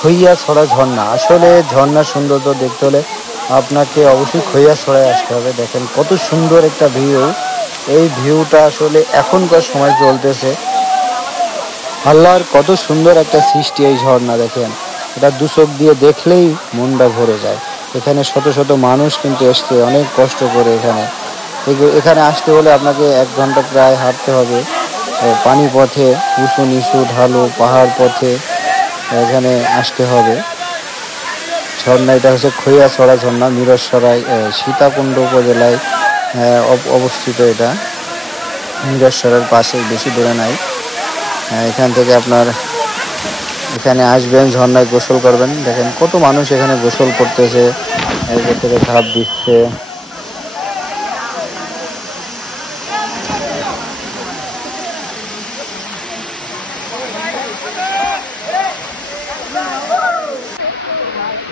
খইয়াছড়া ঝর্ণা। আসলে ঝর্ণার সৌন্দর্য দেখতে হলে আপনাকে অবশ্যই খইয়াছড়ায় আসতে হবে। দেখেন কত সুন্দর একটা ভিউ। এই ভিউটা আসলে এখনকার সময় চলতেছে। আল্লাহর কত সুন্দর একটা সৃষ্টি এই ঝর্ণা। দেখেন এটা দুচোখ দিয়ে দেখলেই মনটা ভরে যায়। এখানে শত শত মানুষ কিন্তু এসছে অনেক কষ্ট করে। এখানে আসতে হলে আপনাকে 1 ঘন্টা প্রায় হাঁটতে হবে পানি পথে, উঁচু নিচু ঢালু পাহাড় পথে এখানে আসতে হবে। ঝর্ণা এটা হচ্ছে খইয়াছড়া ঝর্ণা, মিরসরাই সীতাকুণ্ড উপজেলায় অবস্থিত। এটা মিরসরাইয়ের পাশে, বেশি দূরে নাই। এখান থেকে আপনার এখানে আসবেন, ঝর্ণায় গোসল করবেন। দেখেন কত মানুষ এখানে গোসল করতেছে, এর ভেতরে ঝাঁপ দিচ্ছে।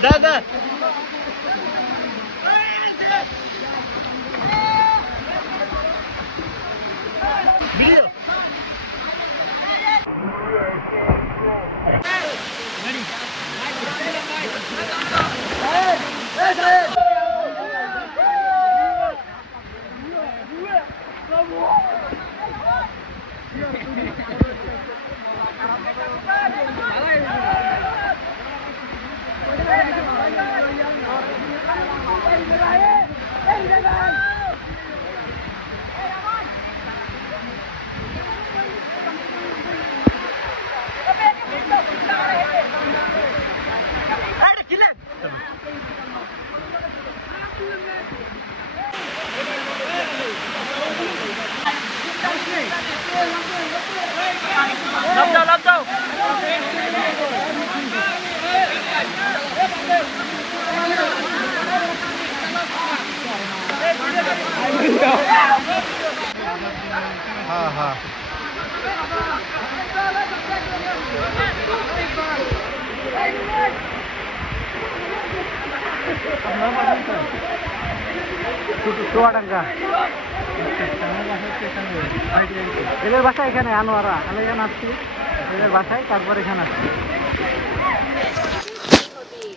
দাদা ভিডিও লাভ দাও হ্যাঁ হ্যাঁ চুয়াডাঙ্গা। এদের বাসা এখানে, আনোয়ারা। আমি এখানে আসছি এদের বাসায়, তারপর এখানে আসছি।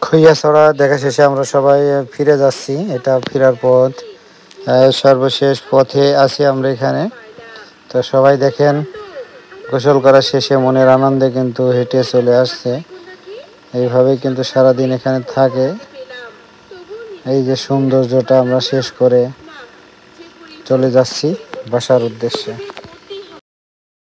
খইয়াছড়া দেখা শেষে আমরা সবাই ফিরে যাচ্ছি। এটা ফেরার পথ, সর্বশেষ পথে আছি আমরা এখানে। তো সবাই দেখেন গোসল করা শেষে মনের আনন্দে কিন্তু হেঁটে চলে আসছে। এইভাবেই কিন্তু সারাদিন এখানে থাকে। এই যে সৌন্দর্যটা আমরা শেষ করে চলে যাচ্ছি বাসার উদ্দেশ্যে।